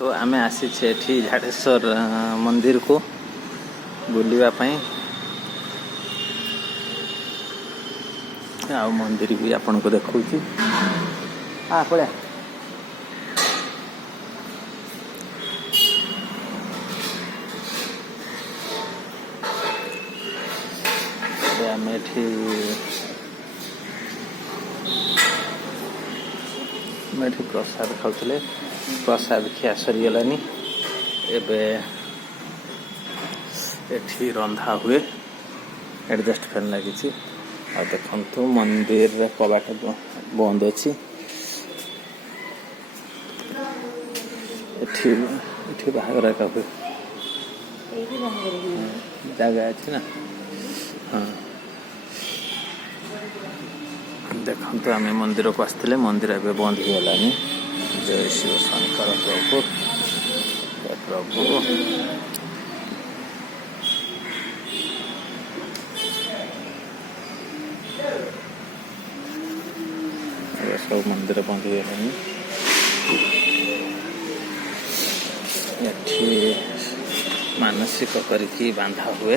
तो आम आसीचे झाड़ेश्वर मंदिर को बुलवाई आ मंदिर भी आपन को देखा हाँ पड़ा आम प्रसाद खाऊले प्रसाद खिया सरीगलानी एठी रंधा हुए एडजस्ट फैन लगी आ देखु मंदिर कबाट बंद अच्छी एठी बाहर का हुए जगह अच्छी ना हाँ देखो आम मंदिर को आसते मंदिर एवं बंद हो गलानी जय शिव शंकर प्रभु प्रभु सब मंदिर बंद हो गलानी मानसिक करके बांधा हुए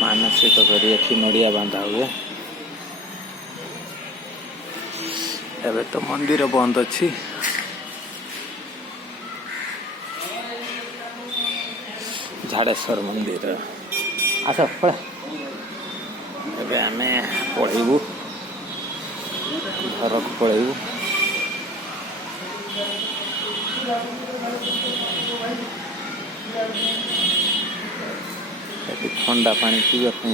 मानसिक कर नड़िया बांधा हुए एवं तो मंदिर बंद अच्छी झाड़ेश्वर मंदिर आस पड़ा एवं आम पढ़ू घर को पढ़ू ठंडा पानी पीवाई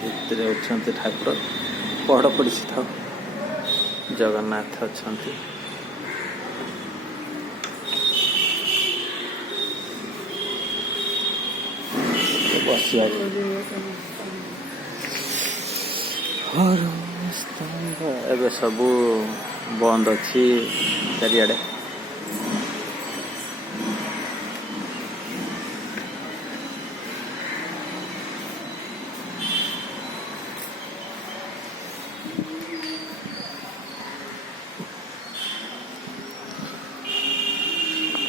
भितर अच्छा ठाकुर पहड़ पड़ी था जगन्नाथ अच्छा बस सब बंद अच्छी चारिआडे।